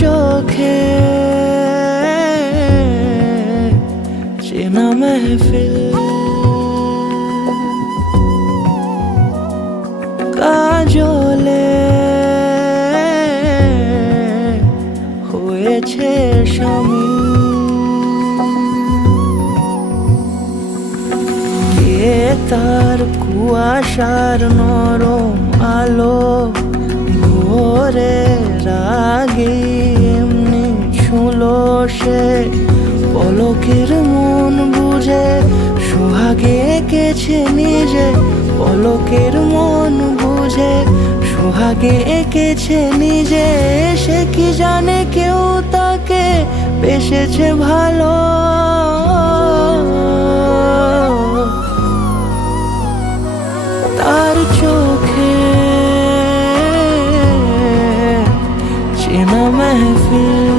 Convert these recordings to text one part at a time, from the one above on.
চোখে চেনা মেহফিল, কাজলে হয়েছে শামিল। কে তার কুয়াশার নরম আলো ভোরের আগে এমনি ছুঁলো সে, পলকের মন বুঝে সোহাগে এঁকেছে নিজে, পলকের মন বুঝে সোহাগে এঁকেছে নিজে। সে কি জানে কেউ তাকে বেসেছে ভালো, তার চোখে চেনা মেহফিল,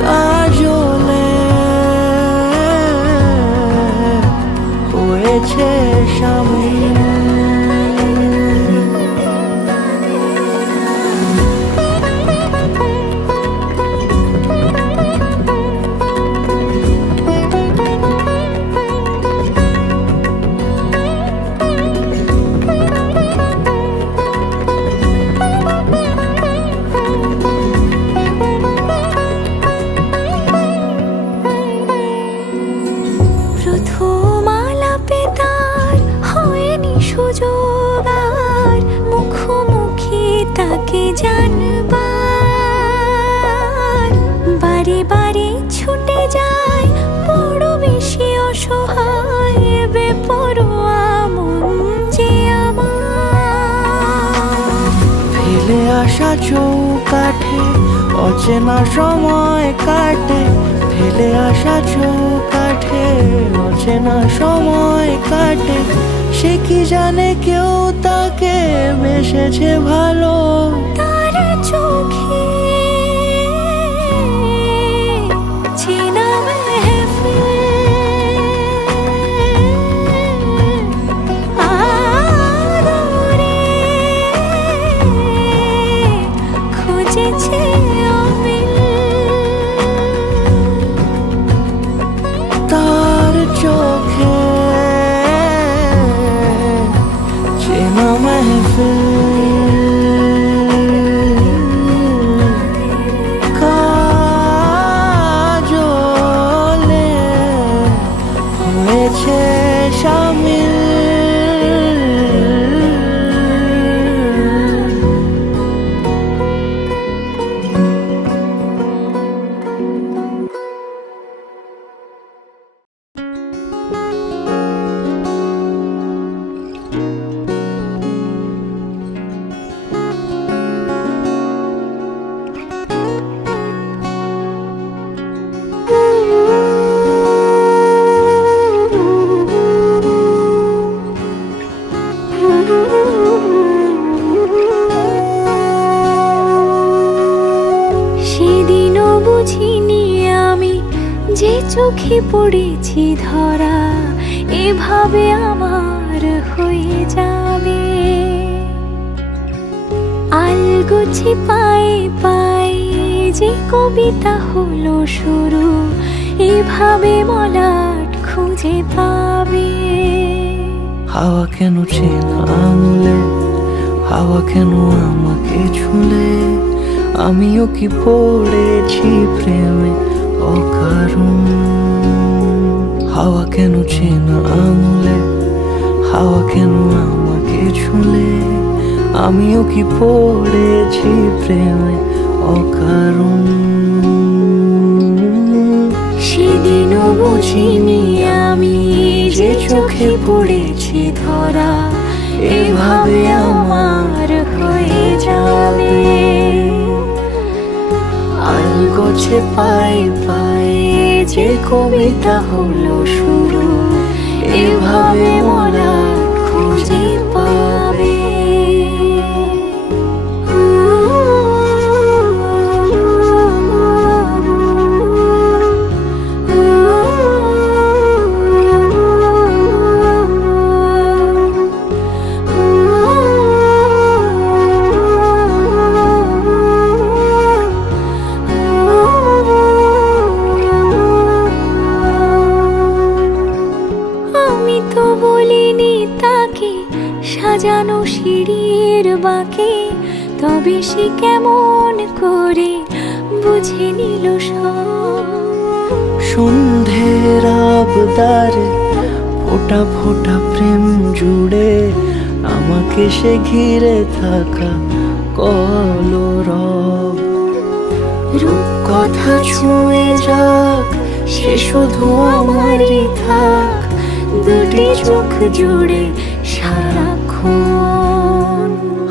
কাজলে হয়েছে শামিল। মুখোমুখি তাকে জানবার বারে বারে ছুটে যায়, বড় বেশি অসহায় বেপরোয়া মন যে আমার। ফেলে আসা চৌকাঠে অচেনা সময় কাটে, ফেলে আসা চৌকাঠে অচেনা সময় কাটে। সে কি জানে কেউ তাকে বেসেছে ভালো, তার চোখে চেনা মেহফিল, আদরে খুঁজেছে অমিল। তার চোখে চেনা মেহফিল, কাজলে হয়েছে শামিল। সেদিনও বুঝিনি আমি যে চোখে পড়েছি ধরা, এভাবে আমার হয়ে যাবে। আলগোছে পায়ে পায়ে যে কবিতা হলো শুরু, এভাবে মলাট খুঁজে পাবে। হাওয়া কেন চেনা আঙুলে, হাওয়া কেন আমাকে ছুলে, আমিও কি পড়েছি প্রেমে অকারণ। হাওয়া কেন চেনা আঙুলে, হাওয়া কেন আমাকে ছুলে, আমিও কি পড়েছি প্রেমে অকারণ। সেদিনও বুঝিনি আমি যে চোখে পড়েছি ধরা, এভাবে আমার হয়ে যাবে। আলগোছে পায়ে পায়ে যে কবিতা হলো শুরু, এভাবে মলাট খুঁজে পাবে। সাজানো সিঁড়ির বাঁকে, তবে সে কেমন করে বুঝে নিল সব। সন্ধ্যের আবদারে ফোঁটা ফোঁটা প্রেম জুড়ে আমাকে সে ঘিরে থাকা কলরব। রূপকথা ছুঁয়ে যাক, সে শুধু আমারই থাক, দুটি চোখ জুড়ে সারাক্ষণ।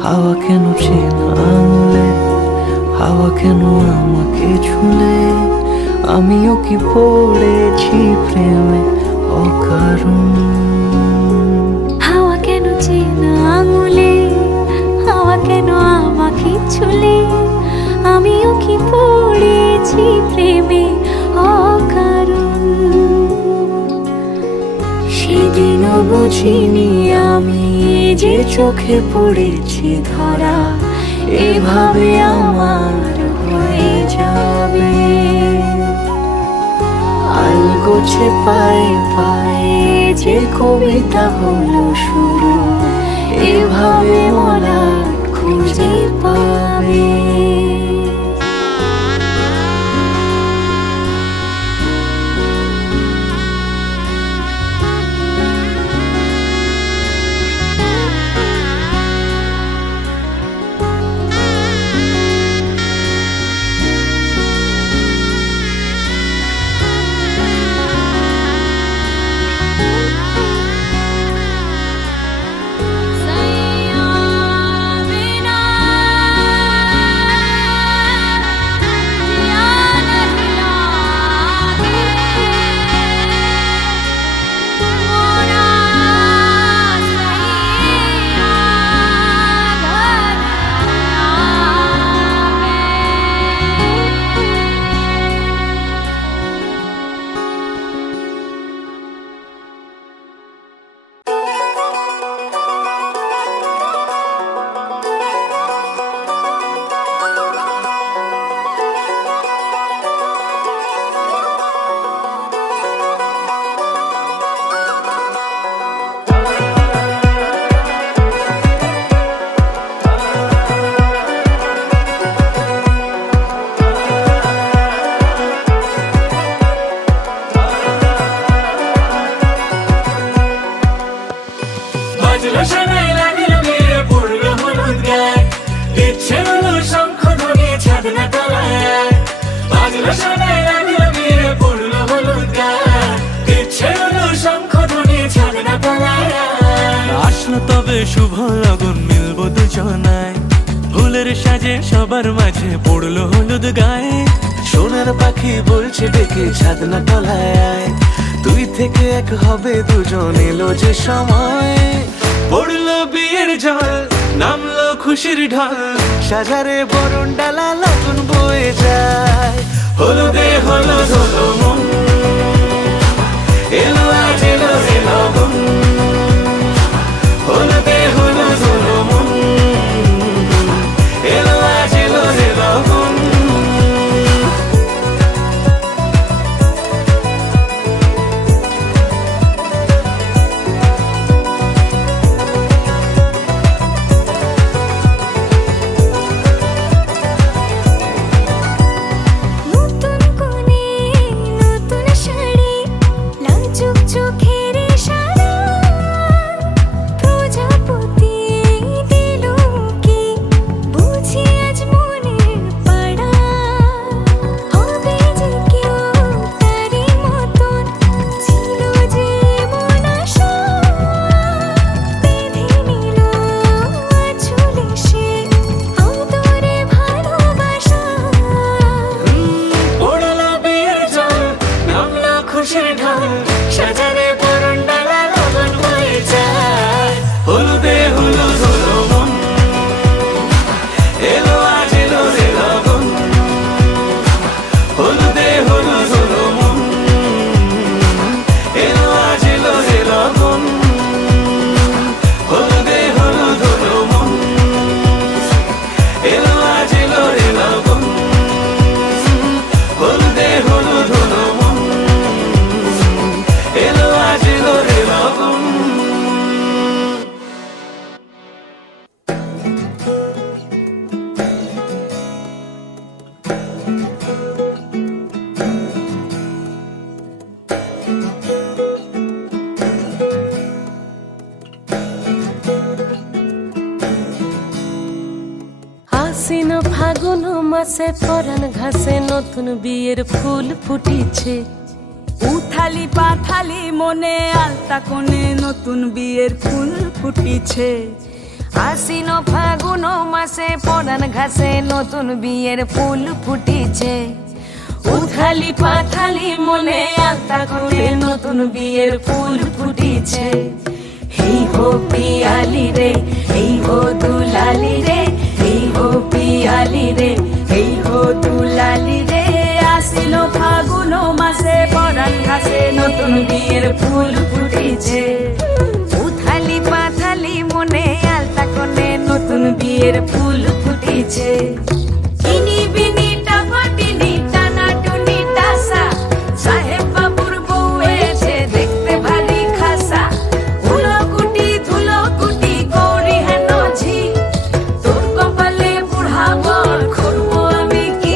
হাওয়া কেন চেনা আঙুলে, হাওয়া কেন আমাকে ছুলে, আমিও কি পড়েছি প্রেমে অকারণ। হাওয়া কেন চেনা আঙুলে, হাওয়া কেন আমাকে ছুলে, আমিও কি পড়েছি প্রেমে অকারণ। সেদিনও বুঝিনি আমি যে চোখে পড়েছি ধরা, এভাবে আমার হয়ে যাবে। আলগোছে পায়ে পায়ে যে কবিতা হলো শুরু, এভাবে মলাট খুঁজে পাবে। আসলো তবে শুভ লগন, মিলবো দুজনায়, ফুলের সাজে সবার মাঝে পড়লো হলুদ গায়ে। সোনার পাখি বলছে ডেকে ছাদনা তলায়, দুই থেকে এক হবে দুজন, এলো যে সময়। পড়লো বিয়ের জল, নামলো খুশির ঢল, সাজারে বরণ ডালা লগন বয়ে যায়। হলুদে হলুদ হলো মন, এলো আজ এলো রে লগন। হলুদে হলুদ হলো মন, এলো আজ এলো রে লগন। নতুন কোণে নতুন শাড়ি, লাজুক মাসে পরাণ ঘাসে নতুন বিয়ের ফুল ফুটিছে। উথালি পাথালি মনে আলতা কোণে নতুন বিয়ের ফুল ফুটিছে। আশ্বিন ফাগুন মাসে পরাণ ঘাসে নতুন বিয়ের ফুল ফুটিছে। উথালি পাথালি মনে আলতা কোণে নতুন বিয়ের ফুল ফুটিছে। এই হো পিয়ালি রে, এই হো দুলালি রে, এই হো পিয়ালি রে, এই হো দুলালি রে। আসিল ফাগুন মাসে পরাণ ঘাসে নতুন বিয়ের ফুল ফুটিছে। উথালি পাথালি মনে আলতা কোণে নতুন বিয়ের ফুল ফুটিছে। ইনি বিনি টাপাটিনি টানা টুনি টাসা, সাহেব বাবুর বউ এসে দেখতে ভারী খাসা। উলো কুটি ধুলো কুটি গৌরী হেন ঝি, তোর কপালে বুড়া বর করবো আমি কি।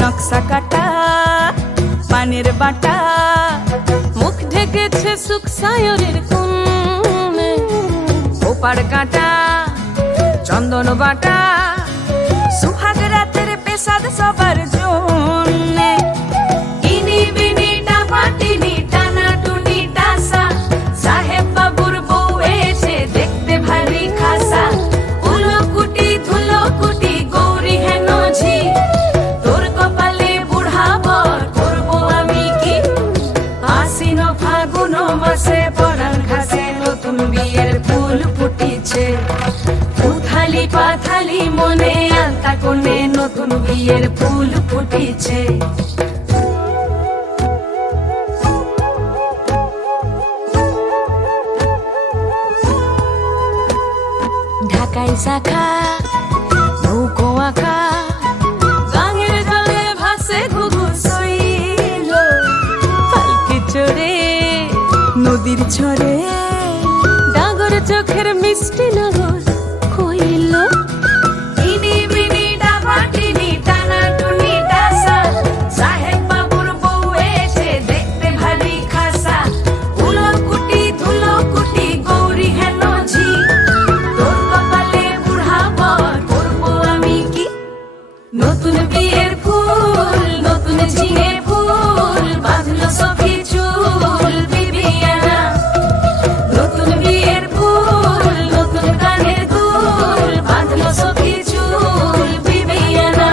নকশা কাটা পানের বাটা, মুখ ঢেকেছে সুখ সায়রের কোণে। ওপার কাটা চন্দন বাটা, সুহাগ রাতের পেশাদ সবার জন্যে। ইনি বিনি টাপাটিনি টানা টুনি টাসা, সাহেব বাবুর বউ এসে দেখতে ভারী খাসা। উলো কুটি ধুলো কুটি গৌরী হেন ঝি, তোর কপালে বুড়া বর করবো আমি কি। আশ্বিন ফাগুন মাসে পরাণ ঘাসে নতুন বিয়ের ফুল ফুটিছে। উথালি পাথালি মনে আলতা কোণে নতুন বিয়ের ফুল ফুটিছে। ঢাকাই শাখা নৌকো আঁকা, গাঙের জলে ভাসে ঘুঘু শৈল। পালকি চড়ে নদীর ঝরে ডাগর চোখের মিষ্টি নগর কইল। ইনি বিনি ডাবাটিনি টানা টুনি টাসা, সাহেব বাবুর বউ এসে দেখতে ভারী খাসা। উলো কুটি ধুলো কুটি গৌরী হেন ঝি, তোর কপালে বুড়া বর করবো আমি কি। নতুন বিয়ের ফুল নতুন ঝিঙে ফুল, বাঁধলো সখী চুল বিবিয়ানা। নতুন বিয়ের ফুল নতুন কানের দুল, বাঁধলো সখী চুল বিবিয়ানা।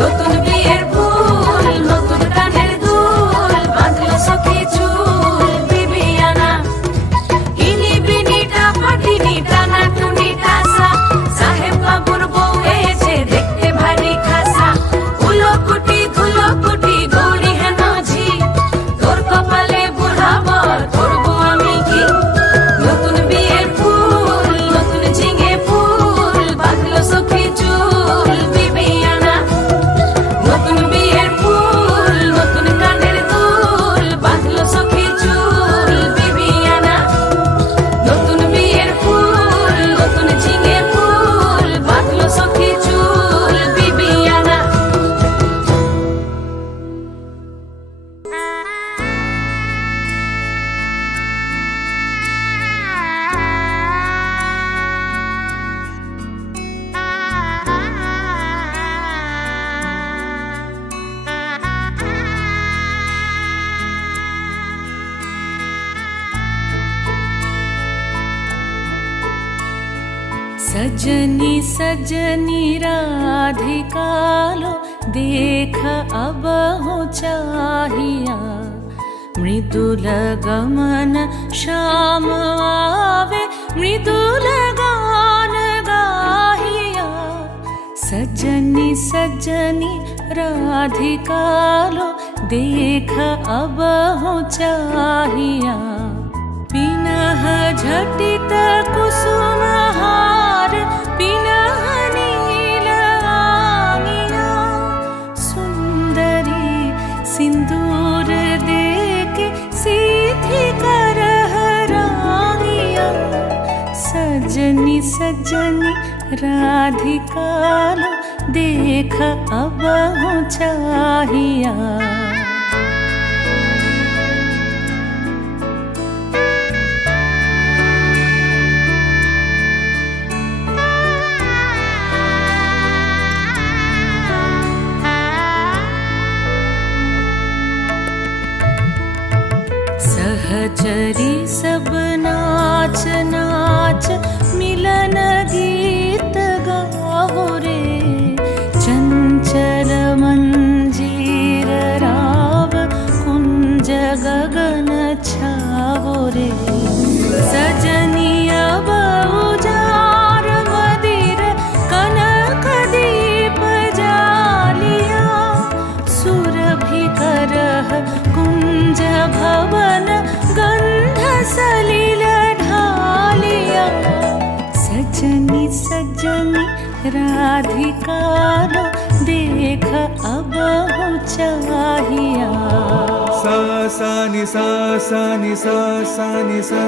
নতুন বিয়ের ফুল নতুন কানের দুল, বাঁধলো সখী চুল বিবিয়ানা। ইনি বিনি টাপাটিনি টানা টুনি টাসা, সাহেব বাবুর বউ এসে দেখতে ভারী খাসা। উলো কুটি ধুলো কুটি গৌরী হেন ঝি, তোর কপালে বুড়া বর করবো আমি কি। নতুন বিয়ের ফুল নতুন ঝিঙে ফুল, বাঁধলো সখী চুল বিবিয়ানা। নতুন বিয়ের ফুল নতুন কানের দুল, বাঁধলো সখী চুল বিবিয়ানা। নতুন বিয়ের ফুল নতুন ঝিঙে ফুল, বাঁধলো সখী চুল বিবিয়ানা। सजनी सजनी राधिका लो, देख अब हो चाहिया। मृदुल गमन श्याम आवे, मृदुल गान गाहिया। सजनी सजनी राधिका लो, देख अब हो चाहिया। पिनह झटित कुसुम हार, पिनह नील आंगिया। सुंदरी सिंदूर देके सीधी करह रांगिया। सजनी सजनी राधिका लो देख अब हो चाहिया सहचरी सब नाच नाच मिलन गीत गाओ रे चंचल मंजीर राव कुंज गगन छाओ रे सजनिया बहुजार मदिर कनक दीप जालिया सुरभि करह कुंज भवन गंध सलिल ढालिया सजनी सजनी राधिका लो देख अब हो चाहिया सा सा नि सा सा नि सा सा नि सा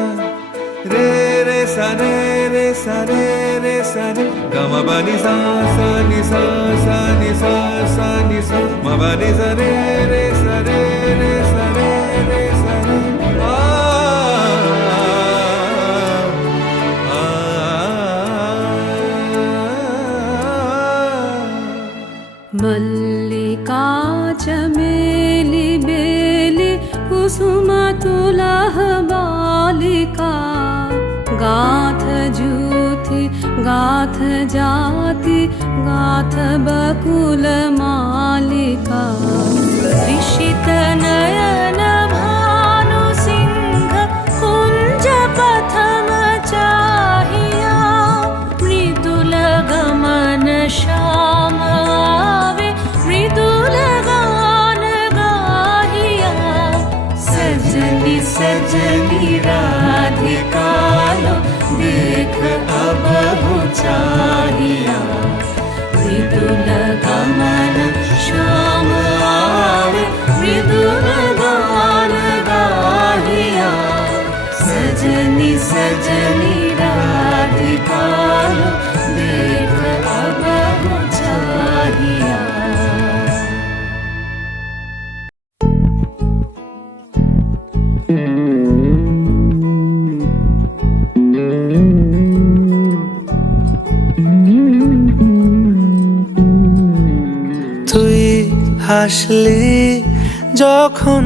रे रे सा रे रे सा रे रे सा रे ग म ब नि सा सा नि सा सा नि सा सा नि सा म ब नि सा रे रे सा रे रे सा रे रे सा रे मल्लिका चमेली बेली कुसुम तुलह बालिका गाथ जूथि गाथ जाति गाथ बकुल मालिका ऋषित नयन भानु सिंह कुंज पथम चाहिया मृदुल गमन श्याम आवे मृदुल गान गाहिया सजनी सजनी राधिका लो देख अब हो चाहिया मृदुल गमन श्याम आवे मृदुल गान गाहिया सजनी सजनी राधिका लो देख अब हो चाहिया তুই হাসলি যখন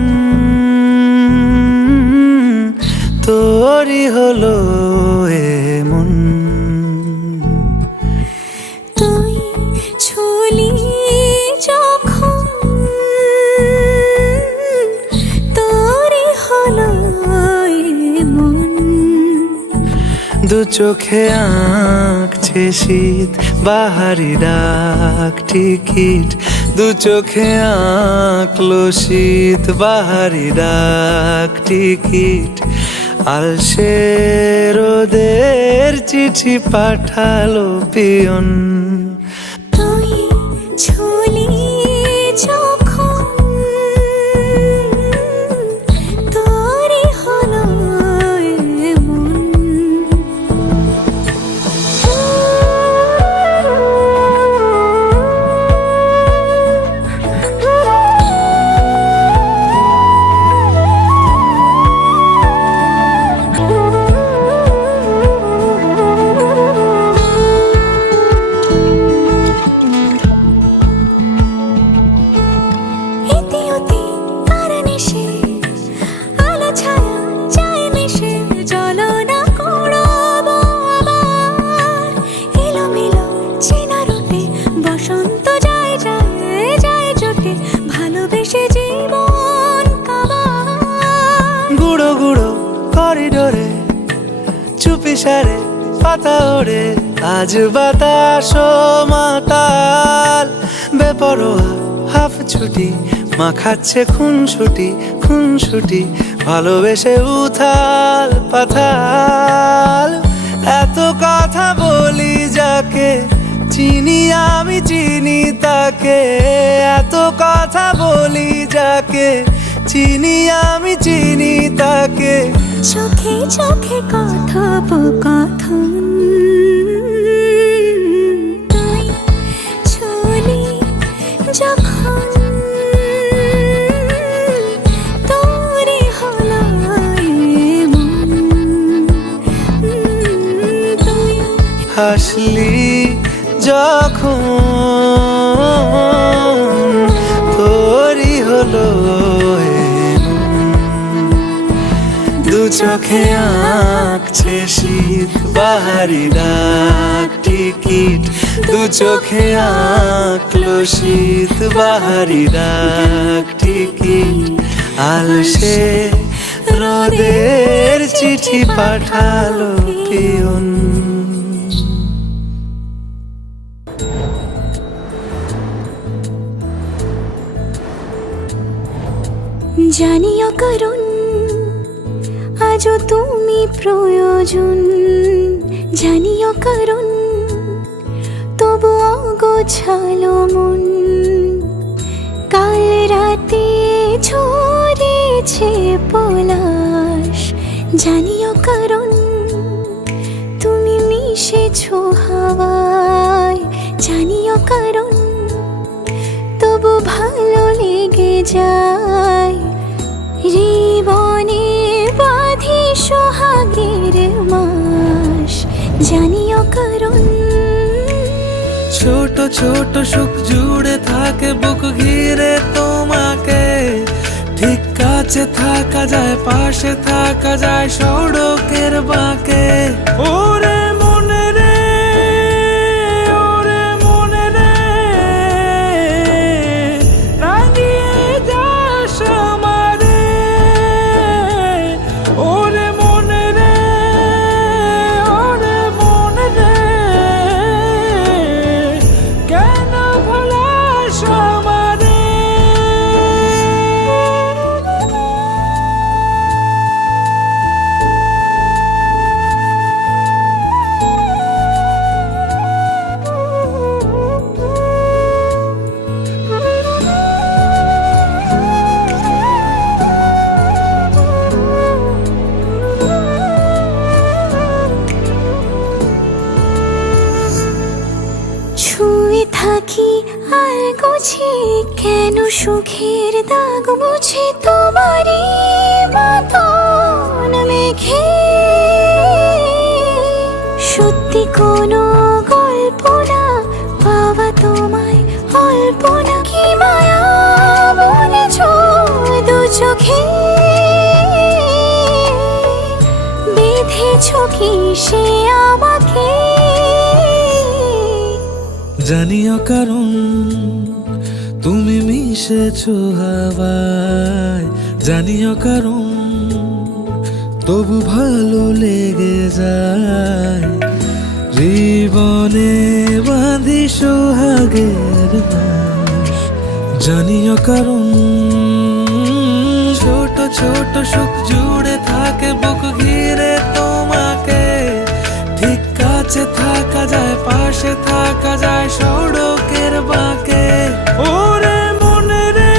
তোরই হলো এমন তুই ছুলি যখন তোরই হলো মন দু চোখে আঁকছে শীত বাহারি ডাক টিকিট দু চোখে আঁকলো শীত বাহারি ডাক টিকিট আলসে রোদের চিঠি পাঠালো পিয়ন তুই ছুলি যখন তোরই হলো মন করিডোরে চুপি সারে পাতা ওড়ে আজ বাতাস মাতাল বেপরোয়া হাফ ছুটি মাখাচ্ছে খুনসুটি ভালোবেসে উথাল পাথাল এত কথা বলি যাকে চিনি আমি চিনি তাকে এত কথা বলি যাকে চিনি আমি চিনি তাকে চোখে চোখে কথোপকথন হাসলি যখন তোরই হলো দু চোখে আঁকছে শীত বাহারি ডাক টিকিট দু চোখে আঁকলো শীত বাহারি ডাক টিকিট আলসে রোদের চিঠি পাঠালো পিয়ন। জানিও কারণ আজও তুমি প্রয়োজন, জানিও কারণ তবু অগোছালো মন। কাল রাতে ঝরেছে পলাশ, জানিও কারণ তুমি মিশেছো হাওয়ায়, জানিও কারণ তবু ভালো লেগে যায়। জীবনে বাঁধি সোহাগের মাস, জানিও কারণ ছোট ছোট সুখ জুড়ে থাকে বুক ঘিরে তোমাকে। ঠিক কাছে থাকা যায়, পাশে থাকা যায় সড়কের বাঁকে। ওরে মনে রে, ওরে মনে রে, রাঙিয়ে যাস আমারে। ওরে মনে রে, ওরে মনে রে, কেন ভোলাস আমারে। ছুঁয়ে থাকি আর গোছে কেন সুখের দাগ মুছে তোমারই মতন মেঘে। সত্যি কোনো গল্প না পাওয়া তোমায় অল্প না, কি মায়া বলেছ দু চোখে। বেঁধেছ কি সে আমাকে, জানিও কারণ তুমি মিশেছো হাওয়ায়, জানিও কারণ তবু ভালো লেগে যায়। জীবনে বাঁধি সোহাগের মাস, জানিও কারণ ছোট ছোট সুখ জুড়ে থাকে বুক ঘিরে তোমাকে। ঠিক কাছে থাকা যায়, পাশে থাকা যায় সড়কের বাঁকে। ওরে মনে রে,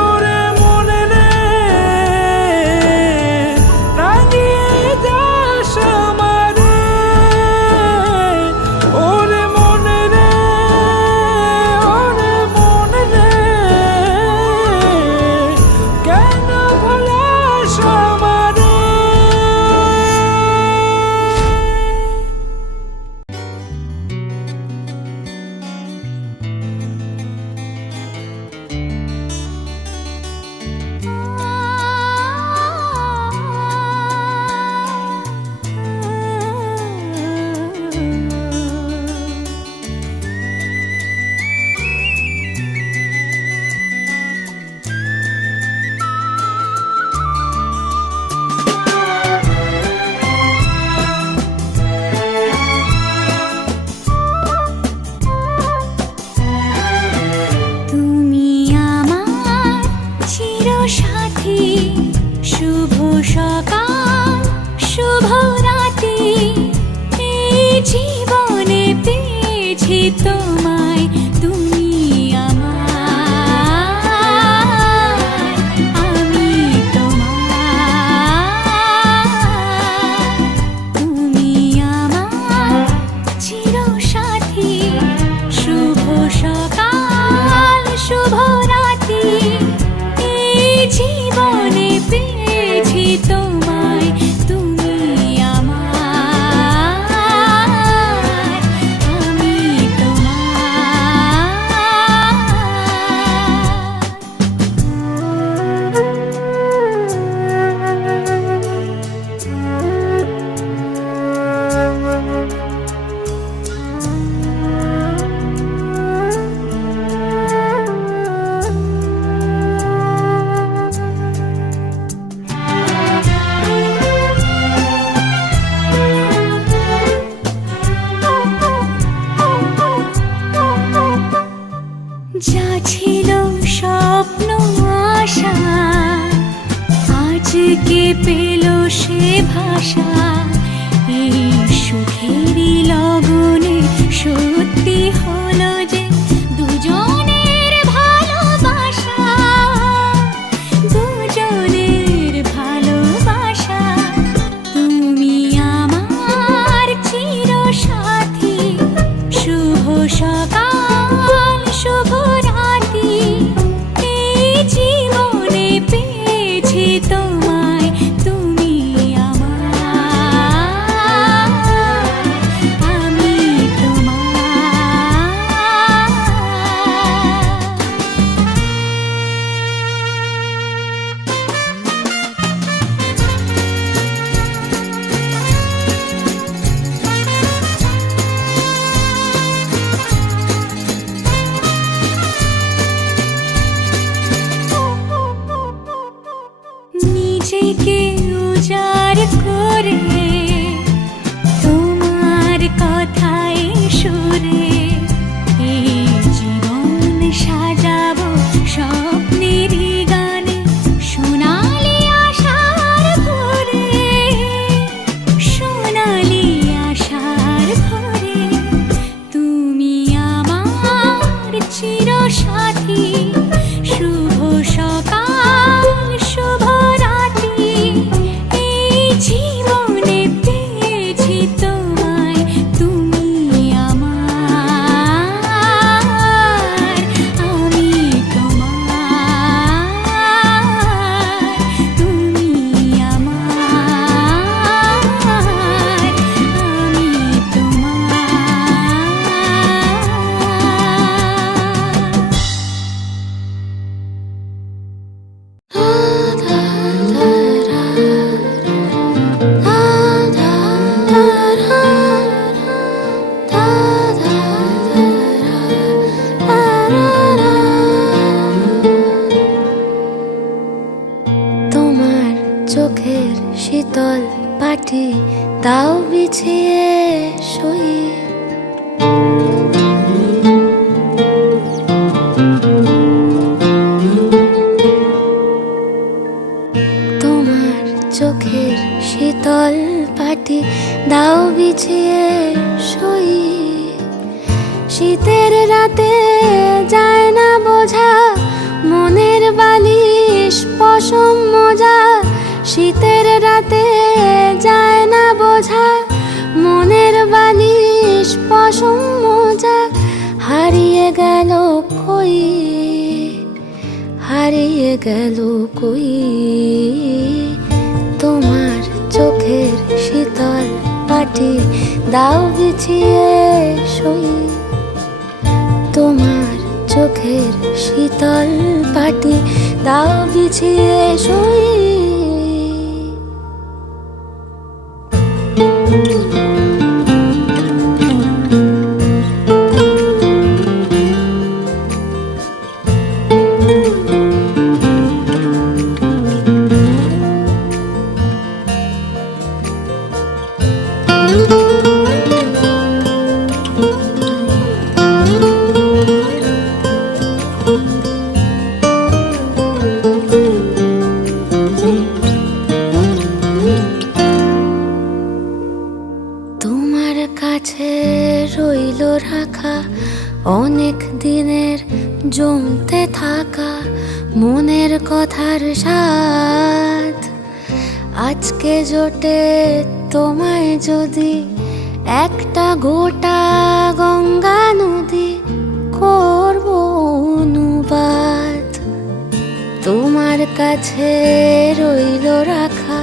ওরে মনে রে, রাঙিয়ে যাস আমারে। ওরে মনে রে, ওরে মনে রে, কেন ভোলাস আমারে। তুমি আমার চিরসাথী, শুভ সকাল শুভ রাতি। এই জীবনে পেয়েছি তোমায়, তুমি আমার, আমি তোমার। তুমি আমার চিরসাথী, শুভ সকাল শুভ রাতি। এই জীবনে পেয়েছি তোমায়, তুমি আমার। থেকে পেল সে ভাষা, এই সুখেরই লগনে সত্যি হলো যে দুজনের ভালোবাসা, দুজনের ভালোবাসা। তুমি আমার চিরসাথী, শুভ সকাল শুভ রাতি, এই জীবনে পেয়েছি তোমায়, তুমি আমার, আমি নিজেকে উজাড় করে তোমার কথায় সুরে, এই জীবন সাজাবো স্বপ্নেরই গানে, সোনালি আশার ভোরে, সোনালি আশার ভোরে। তুমি আমার চিরসাথী, শুভ সকাল শুভ রাতি, এই জীবনে পেয়েছি তোমায়, তুমি আমার, আমি তোমার, তুমি আমার, আমি তোমার চোখের শীতল পাটি তাও বিছিয়ে শুই, তোমার চোখের শীতল পাটি দাও বিছিয়ে শুই, শীতের রাতে যায় না বোঝা মনের বালিশ পশম মোজা, শীতের রাতে যায় না বোঝা মনের বালিশ পশম মোজা, হারিয়ে গেল কই, হারিয়ে গেল কই, তোমার চোখের শীতল পাটি দাও বিছিয়ে শুই, তোমার চোখের শীতল পাটি দাও বিছিয়ে শুই। তোমার কাছে রইল রাখা অনেক দিনের জমতে থাকা মনের কথার স্বাদ, আজকে জোটে তোমায় যদি একটা গোটা গঙ্গা নদী করব অনুবাদ, তোমার কাছে রইল রাখা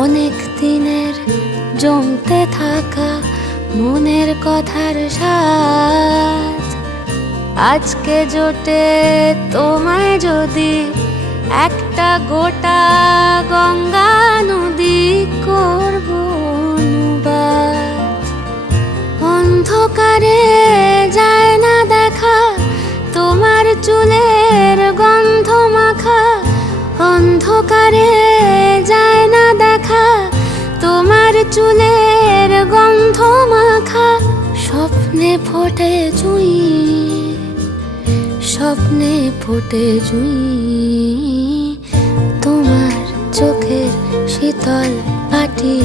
অনেক দিনের জমতে থাকা মনের কথার স্বাদ, আজকে জোটে তোমায় যদি একটা গোটা গঙ্গা নদী করব অনুবাদ, অন্ধকারে যায় না দেখা তোমার চুলের গন্ধ মাখা, অন্ধকারে যায় না দেখা তোমার চুলের গন্ধ মাখা, স্বপ্নে ফোটে জুঁই, স্বপ্নে ফোটে জুঁই, তোমার চোখের শীতল পাটি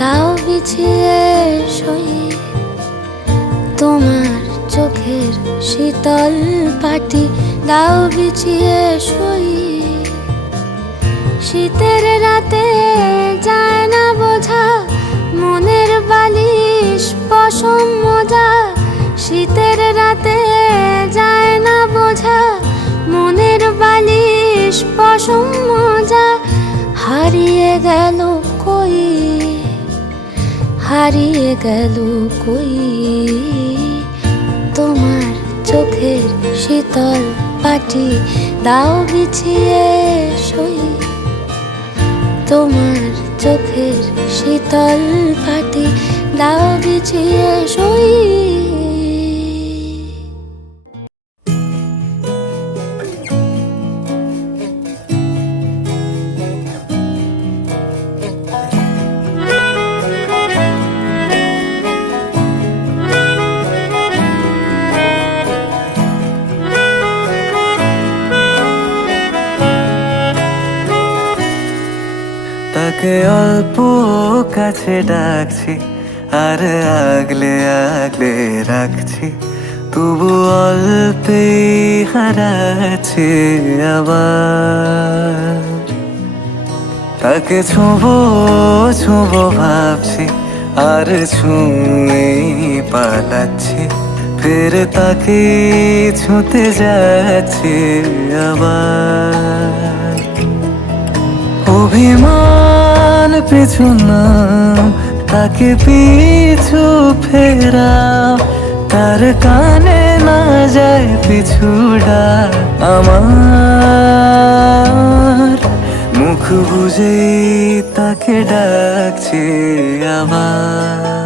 তাও বিছিয়ে শুই, তোমার চোখের শীতল পাটি দাও বিছিয়ে শুই। শীতের রাতে যায় না বোঝা মনের বালিশ পশম মোজা, শীতের রাতে যায় না বোঝা মনের বালিশ পশম মোজা। হারিয়ে গেল কই, হারিয়ে গেল কই, তোমার চোখের শীতল পাটি দাও বিছিয়ে শুই, তোমার চোখের শীতল পাটি দাও বিছিয়ে শুই। তাকে অল্প কাছে ডাকছি আর আগলে আগলে রাখছি, তবু অল্পে হারাচ্ছে আবার। তাকে ছোঁবো ছোঁবো ভাবছি আর ছুঁয়ে পালাচ্ছি, ফের তাকে ছুঁতে যাচ্ছে আবার। অভিমান পিছু নাম, তাকে পিছু ফেরাও, তার কানে না যায় পিছুডা আমার। মুখ বুঝে তাকে ডাকছে আবার।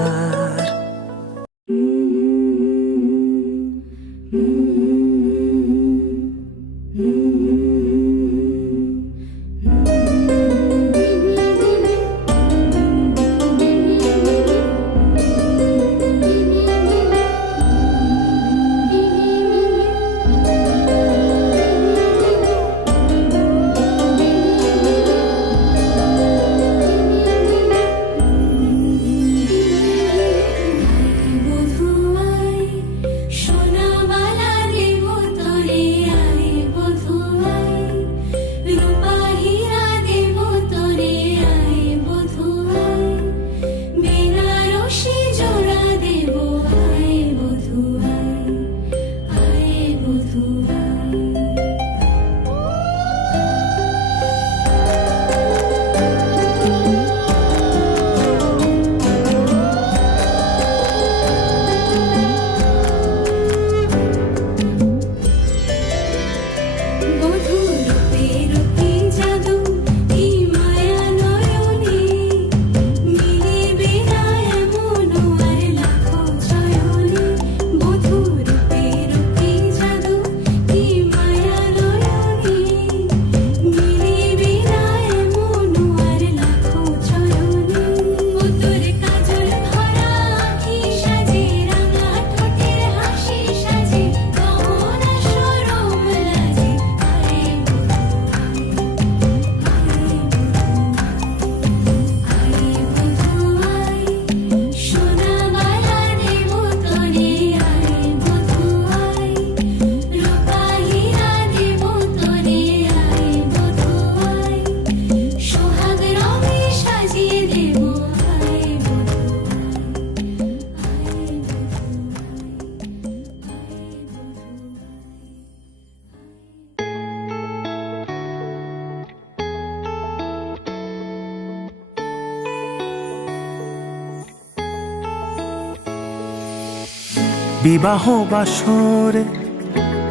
বিবাহ বাসরে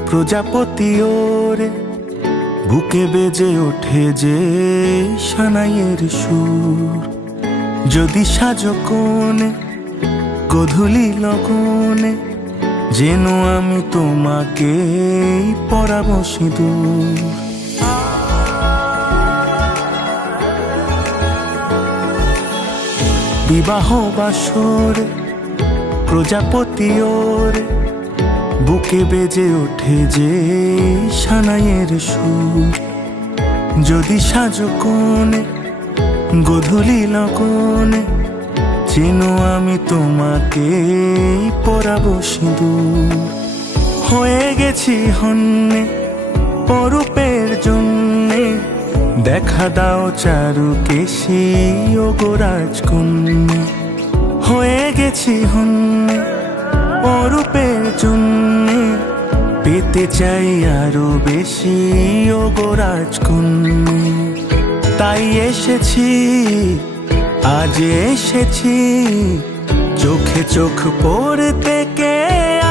প্রজাপতি ওরে, বুকে বেজে ওঠে যে সানাইয়ের সুর। যদি সাজো কোণে গধূলি লগনে, যেন আমি তোমাকে পরাবো সিঁদুর। বিবাহ বাসরে প্রজাপতি ওরে, বুকে বেজে ওঠে যে সানাইয়ের সুর। যদি সাজো কোণে গধূলি লগনে চিনো আমি তোমাকে পরাবো সিঁদুর। হয়ে গেছি হন্যে অরূপের জন্যে, দেখা দাও চারু কেশি ও গো রাজকন্যে। হয়ে গেছি হন্যে অরূপের জন্যে, পেতে চাই আরো বেশি ও গো রাজকন্যে। তাই এসেছি, আজ এসেছি, চোখে চোখ পড়তে কে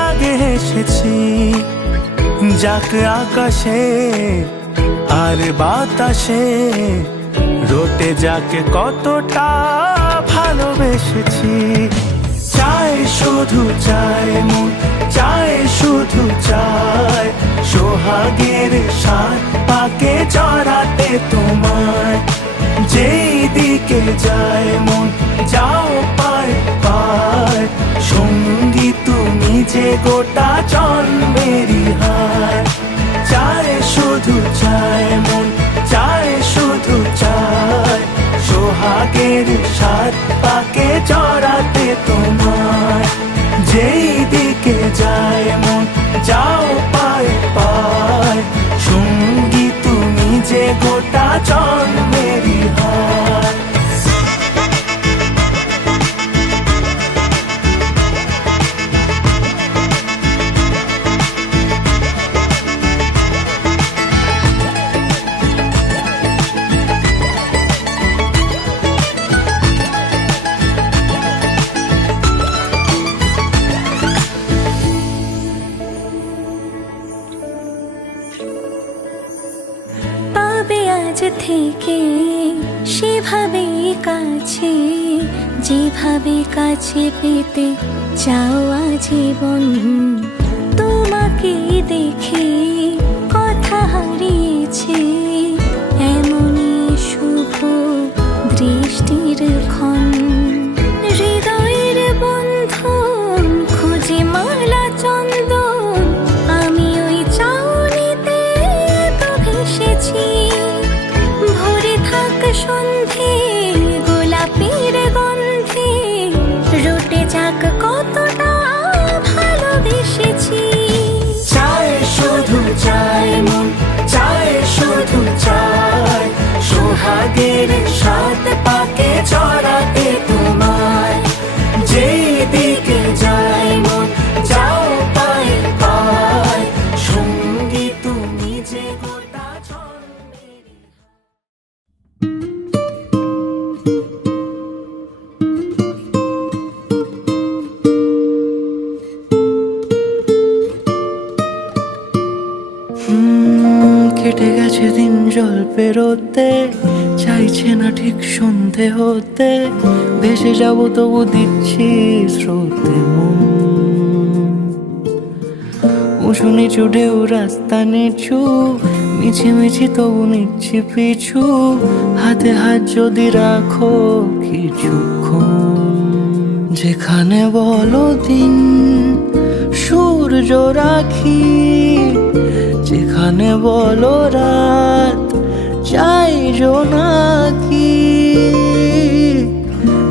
আগে এসেছি। যাক আকাশে আর বাতাসে রটে যাকে কতটা ভালোবেসেছি। চায় শুধু চায় মন, চায় শুধু চায় সোহাগের সাত পাকে জড়াতে তোমায়। যেই দিকে যায় মন যাও পায় পায়, সঙ্গী তুমি যে গোটা জন্মেরই হার। চায় শুধু চায় মন, চায় শুধু চায় সোহাগের সাত পাকে জড়াতে তোমায়। যেই দিকে যায় মন যাও পায় পায়, সঙ্গী তুমি যে গোটা জন্মেরই হার। পাবে আজ থেকে সেভাবে কাছে, যেভাবে কাছে পেতে চাও আজীবন। তোমাকে দেখে কথা হারিয়েছে এমনই শুভ দৃষ্টির ক্ষণ। হৃদয়ের বন্ধন খুঁজে মালা চন্দন, আমি ওই চাউনিতে তো ভেসেছি। ভরে থাক সন্ধে গোলাপের গন্ধে, রটে যাক কতটা ভালোবেসেছি। চায় শুধু চায় মন, চায় শুধু চায় সোহাগের সাত পাকে জড়াতে তোমায়। যেই দিকে যায় মন যাও পায় পায়, সঙ্গী তুমি যে গোটা জন্মেরই। কেটে গেছে দিন জল পেরোতে, চাইছে না ঠিক সন্ধে হতে। ভেসে যাব তবু দিচ্ছি স্রোতে মন। উঁচু নিচু ঢেউ রাস্তা নিচু, মিছিমিছি তবু নিচ্ছি পিছু। হাতে হাত যদি রাখো কিছুক্ষণ, যেখানে বলো দিন সূর্য রাখি, যেখানে বলো রাত চাই জোনাকি।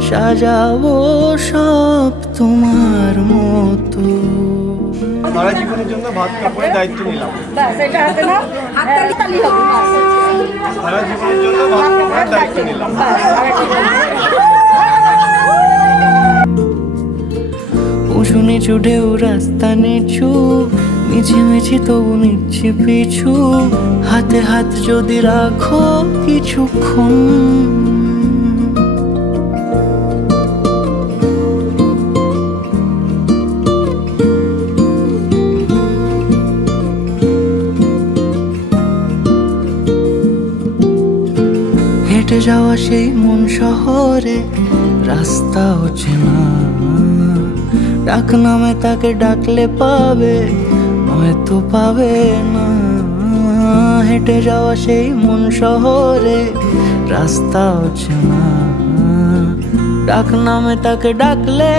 সাজাবো সব তোমার মতো। সারা জীবনের জন্য ভাত কাপড়ের দায়িত্ব নিলাম। সারা জীবনের জন্য ভাত কাপড়ের দায়িত্ব নিলাম। উঁচু নিচু ঢেউ রাস্তা নিচু, মিছিমিছি তবু নিচ্ছি পিছু। হাতে হাত যদি রাখো কিছুক্ষণ, হেঁটে যাওয়া সেই মন শহরে রাস্তা হচ্ছে না। ডাক নামে তাকে ডাকলে পাবে, নয়তো পাবে না। হেঁটে যাওয়া সেই মন শহরে রাস্তা হচ্ছে না। ডাক নামে তাকে ডাকলে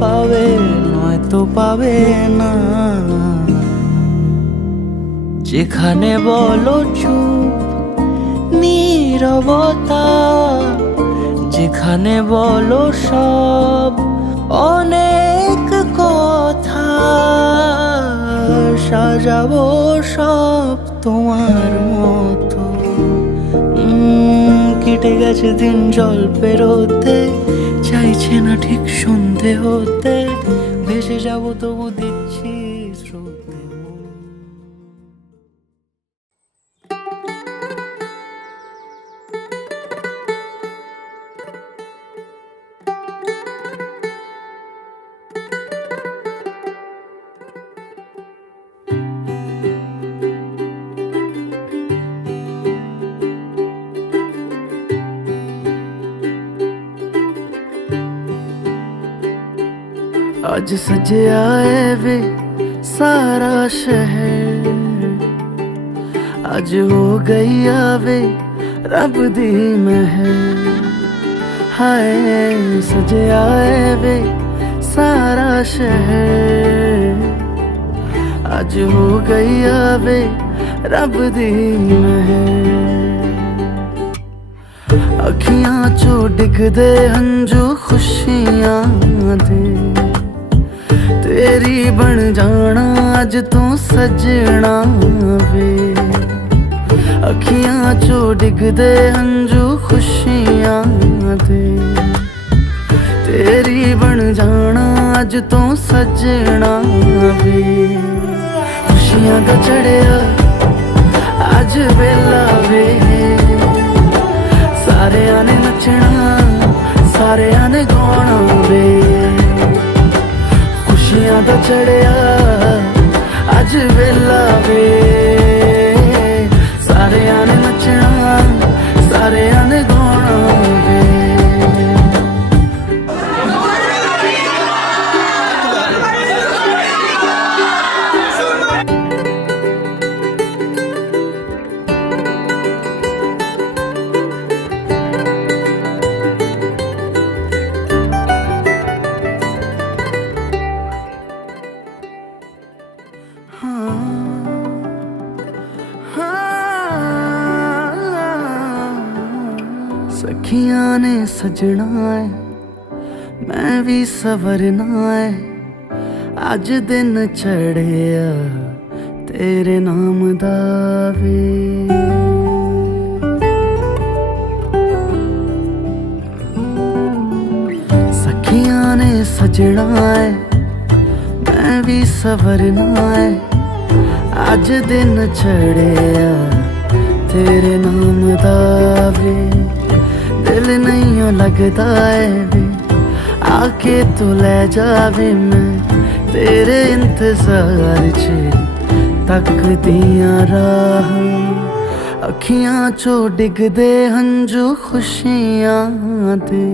পাবে, নয়তো পাবে না। যেখানে বলো চুপ নীরবতা, এখানে বলো সব অনেক কথা, সাজাবো সব তোমার মতো। কেটে গেছে দিন জল পেরোতে, চাইছে না ঠিক সন্ধে হতে, ভেসে যাবো তবু দিচ্ছি স্রোতে। आज सजे आए वे सारा शहर, आज हो गई आवे रब दी महर। हाय सजे आए वे सारा शहर, आज हो गई आवे रब दी महर। अखियां चो डिगदे हंजू खुशियां दे, तेरी बन जाना अज तू सजना वे। अखियां चो डिगदे हंजू खुशियां दे, तेरी बन जाना अज तू सजना वे। खुशियां दा चढ़िया अज वेला वे, सारेयां ने नचना सारेयां ने गाना वे। खुशियां दा चढ़िया अज वेला वे, सारेयां ने नचना सारेयां ने गाना वे। सखियां ने सजना है मैं भी सवरना है, अज दिन चढ़िया तेरे नाम दा वे। सखियां ने सजना है मैं भी सवरना है, अज दिन चढ़िया तेरे नाम दा वे। दिल नहीं लगता है वे, आके तू ले जावे मैं तेरे इंतजार च तक दिया राह। अखियां चो डिगदे हंजू खुशियां दे,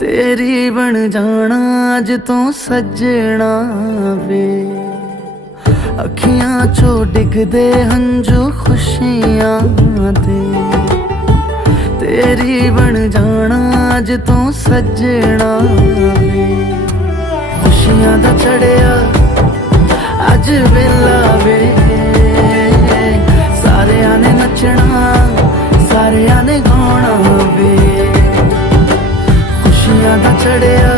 तेरी बन जाना अज तू सजना वे। अखियां चो डिगदे हंजू खुशियां दे, तेरी बन जाना अज तू सजना वे। खुशियां दा चढ़िया अज वेला वे, सारेयां ने नचना सारेयां ने गाना वे। खुशियां दा चढ़िया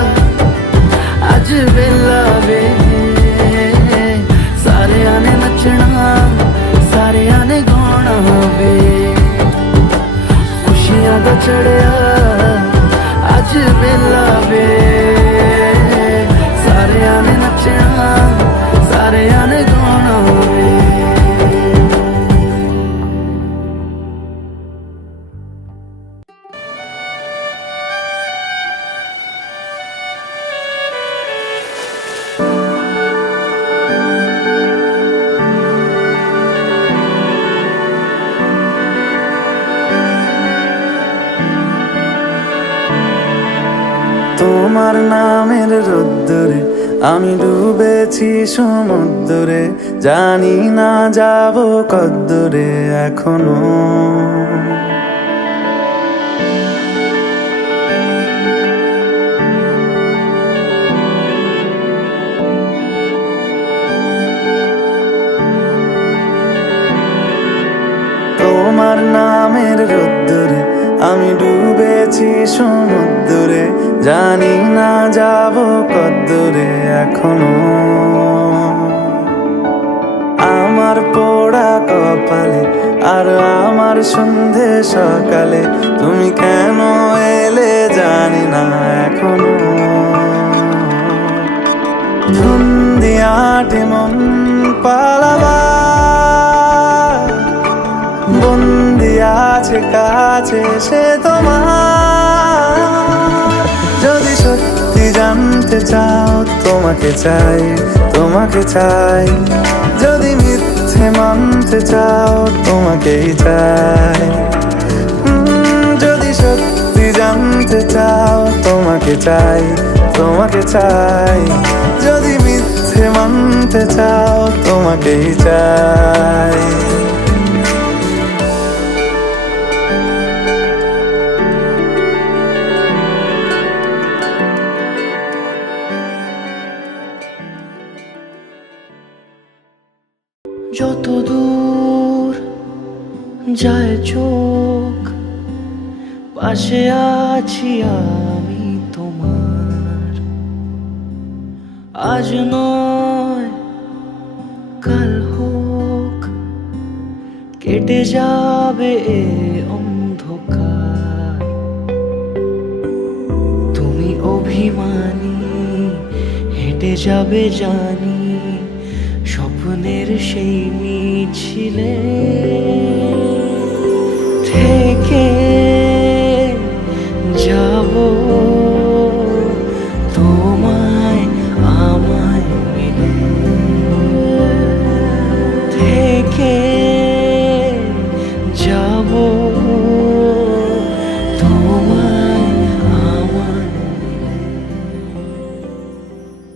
अज वेला वे, सारेयां ने नचना सारेयां ने गाना वे। खुशियां दा चढ़िया अज वेला वे, सारेयां ने नचना सारेयां ने गाना वे। তোমার নামের রোদ্দুরে আমি ডুবেছি সমুদ্রে, জানি না যাব কদ্দুরে এখনো। তোমার নামের রোদ্দুরে আমি ডুবেছি আছি সমুদ্রে, জানি না যাব কদ্দূরে এখনো। আমার পোড়া কপালে আর আমার সন্ধে সকালে তুমি কেন এলে জানি না এখনো। ধুন্দিয়াটে মন পালাবা, বন্দি আছে কাছে সে তোমার। যদি সত্যি জানতে চাও তোমাকে চাই, তোমাকে চাই। যদি মিথ্যে মানতে চাও তোমাকেই চাই। যদি সত্যি জানতে চাও তোমাকে চাই, তোমাকে চাই। যদি মিথ্যে মানতে চাও তোমাকেই চাই। যত দূর যায় চোখ, পাশে আছি আমি তোমার। আজ নয় কাল হোক, কেটে যাবে এ অন্ধকার। তুমি অভিমানী হেঁটে যাবে জানি, স্বপ্নের সেই মিছিলে।